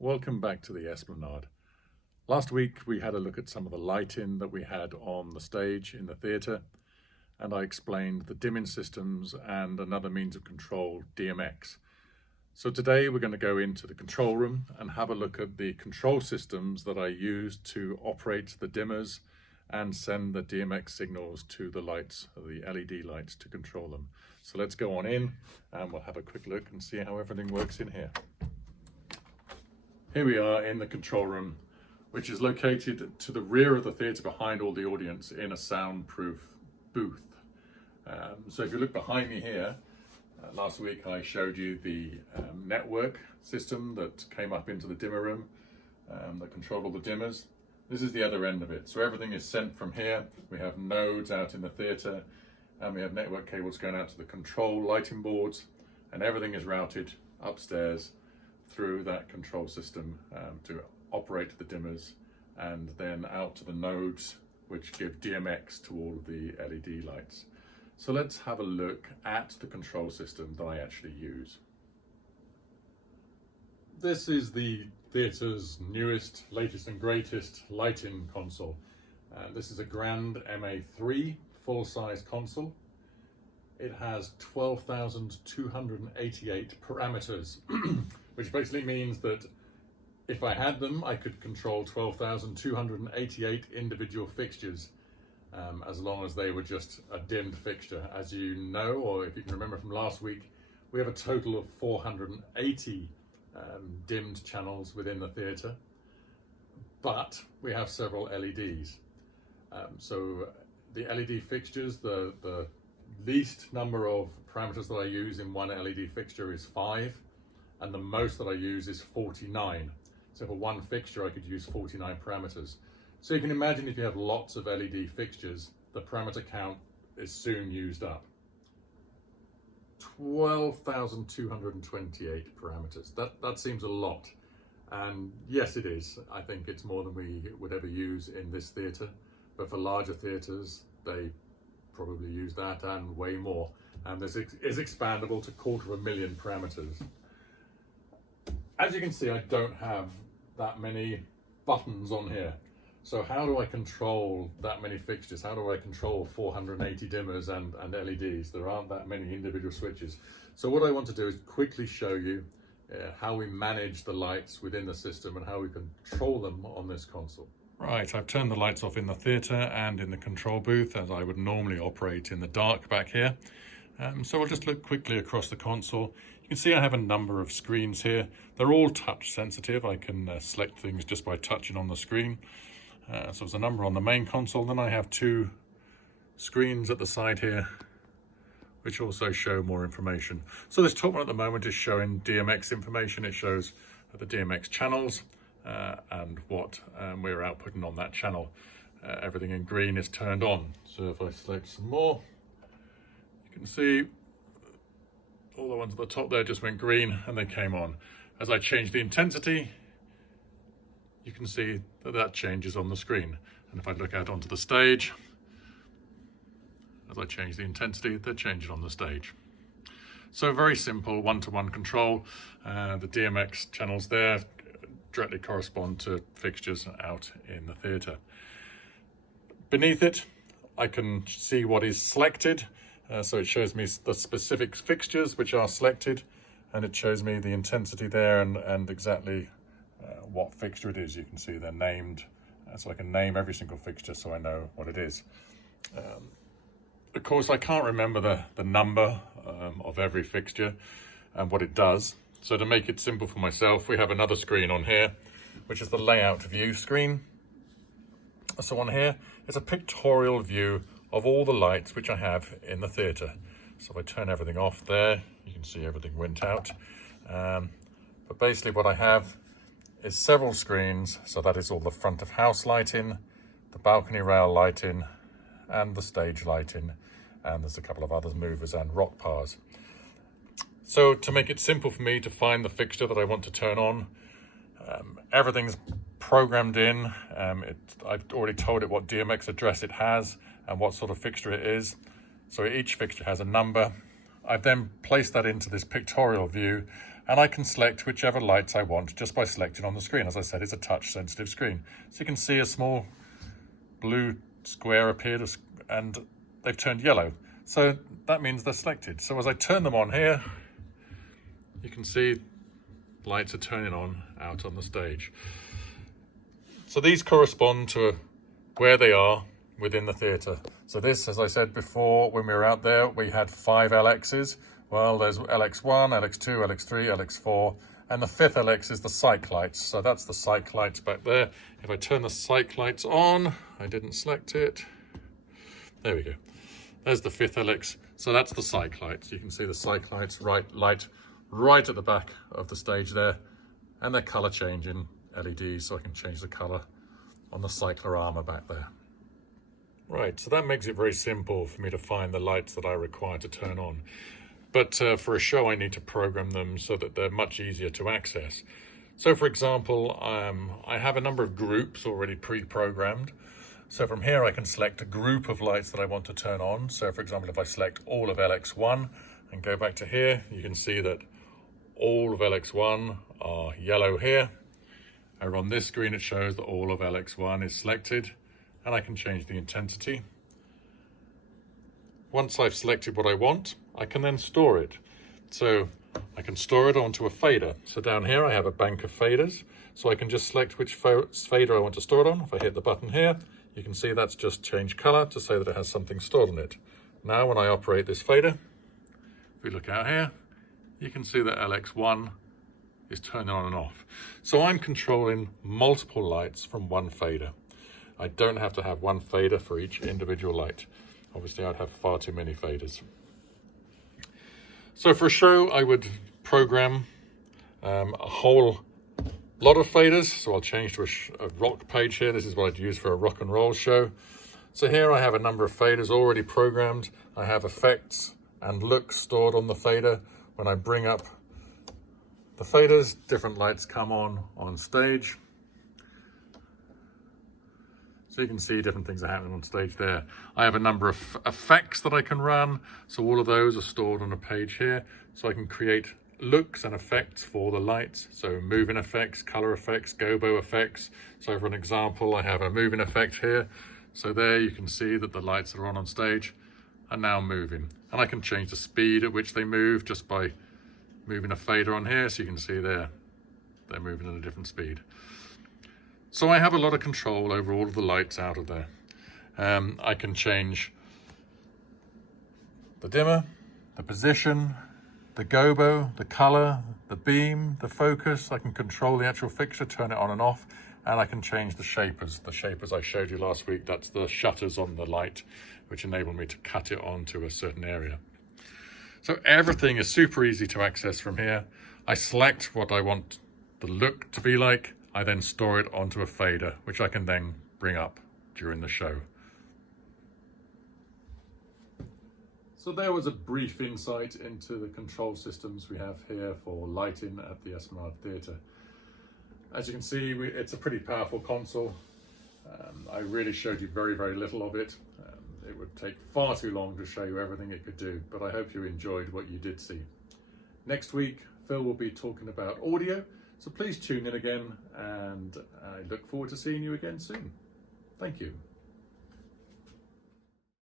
Welcome back to the Esplanade. Last week we had a look at some of the lighting that we had on the stage in the theatre, and I explained the dimming systems and another means of control, Dmx. So today we're going to go into the control room and have a look at the control systems that I used to operate the dimmers and send the Dmx signals to the lights, the LED lights, to control them. So let's go on in and we'll have a quick look and see how everything works in here. Here we are in the control room, which is located to the rear of the theatre behind all the audience in a soundproof booth. So if you look behind me here, last week I showed you the network system that came up into the dimmer room that controlled all the dimmers. This is the other end of it. So everything is sent from here. We have nodes out in the theatre and we have network cables going out to the control lighting boards, and everything is routed upstairs through that control system to operate the dimmers, and then out to the nodes which give Dmx to all of the LED lights. So let's have a look at the control system that I actually use. This is the theatre's newest, latest and greatest lighting console. This is a Grand MA3 full-size console. It has 12,288 parameters, which basically means that if I had them, I could control 12,288 individual fixtures, as long as they were just a dimmed fixture. As you know, or if you can remember from last week, we have a total of 480 dimmed channels within the theatre, but we have several LEDs. So the LED fixtures, the least number of parameters that I use in one LED fixture is 5, and the most that I use is 49. So for one fixture I could use 49 parameters. So you can imagine if you have lots of LED fixtures, the parameter count is soon used up. 12,228 parameters. That seems a lot. And yes, it is. I think it's more than we would ever use in this theatre. But for larger theatres, they probably use that and way more. And this is expandable to 250,000 parameters. As you can see, I don't have that many buttons on here. So how do I control that many fixtures? How do I control 480 dimmers and LEDs? There aren't that many individual switches. So what I want to do is quickly show you how we manage the lights within the system and how we control them on this console. Right, I've turned the lights off in the theatre and in the control booth as I would normally operate in the dark back here. So I'll just look quickly across the console. You can see I have a number of screens here. They're all touch sensitive. I can select things just by touching on the screen. So there's a number on the main console. Then I have 2 screens at the side here which also show more information. So this top one at the moment is showing Dmx information. It shows the Dmx channels and what we're outputting on that channel. Everything in green is turned on. So if I select some more, you can see all the ones at the top there just went green and they came on. As I change the intensity, you can see that changes on the screen. And if I look out onto the stage, as I change the intensity, they're changing on the stage. So very simple one-to-one control. The Dmx channels there directly correspond to fixtures out in the theatre. Beneath it, I can see what is selected. So it shows me the specific fixtures which are selected, and it shows me the intensity there and exactly what fixture it is. You can see they're named, so I can name every single fixture so I know what it is. Of course, I can't remember the number of every fixture and what it does. So to make it simple for myself, we have another screen on here, which is the layout view screen. So on here, it's a pictorial view of all the lights which I have in the theatre. So if I turn everything off there, you can see everything went out. But basically what I have is several screens. So that is all the front of house lighting, the balcony rail lighting, and the stage lighting. And there's a couple of other movers and rock bars. So to make it simple for me to find the fixture that I want to turn on, everything's programmed in. I've already told it what Dmx address it has and what sort of fixture it is. So each fixture has a number. I've then placed that into this pictorial view, and I can select whichever lights I want just by selecting on the screen. As I said, it's a touch sensitive screen. So you can see a small blue square appeared and they've turned yellow. So that means they're selected. So as I turn them on here, you can see lights are turning on out on the stage. So these correspond to where they are within the theatre. So this, as I said before, when we were out there, we had 5 LXs. Well, there's LX1, LX2, LX3, LX4, and the 5th LX is the cyc lights. So that's the cyc lights back there. If I turn the cyc lights on, I didn't select it. There we go. There's the 5th LX. So that's the cyc lights. You can see the cyc lights right at the back of the stage there, and they're color changing LEDs, so I can change the color on the cyclorama back there. Right, so that makes it very simple for me to find the lights that I require to turn on. But for a show, I need to program them so that they're much easier to access. So for example, I have a number of groups already pre-programmed. So from here, I can select a group of lights that I want to turn on. So for example, if I select all of LX1 and go back to here, you can see that all of LX1 are yellow here. Over on this screen, it shows that all of LX1 is selected, and I can change the intensity. Once I've selected what I want, I can then store it. So I can store it onto a fader. So down here, I have a bank of faders. So I can just select which fader I want to store it on. If I hit the button here, you can see that's just changed color to say that it has something stored on it. Now, when I operate this fader, if we look out here, you can see that LX1 is turning on and off. So I'm controlling multiple lights from one fader. I don't have to have one fader for each individual light. Obviously, I'd have far too many faders. So for a show, I would program a whole lot of faders. So I'll change to a rock page here. This is what I'd use for a rock and roll show. So here I have a number of faders already programmed. I have effects and looks stored on the fader. When I bring up the faders, different lights come on stage. So you can see different things are happening on stage there. I have a number of effects that I can run. So all of those are stored on a page here. So I can create looks and effects for the lights. So moving effects, color effects, gobo effects. So for an example, I have a moving effect here. So there you can see that the lights that are on stage are now moving. And I can change the speed at which they move just by moving a fader on here. So you can see they're moving at a different speed. So I have a lot of control over all of the lights out of there. I can change the dimmer, the position, the gobo, the color, the beam, the focus. I can control the actual fixture, turn it on and off, and I can change the shapers. The shapers I showed you last week, that's the shutters on the light, which enable me to cut it onto a certain area. So everything is super easy to access from here. I select what I want the look to be like. I then store it onto a fader, which I can then bring up during the show. So there was a brief insight into the control systems we have here for lighting at the Esplanade Theatre. As you can see, it's a pretty powerful console. I really showed you very, very little of it. It would take far too long to show you everything it could do, but I hope you enjoyed what you did see. Next week, Phil will be talking about audio. So please tune in again, and I look forward to seeing you again soon. Thank you.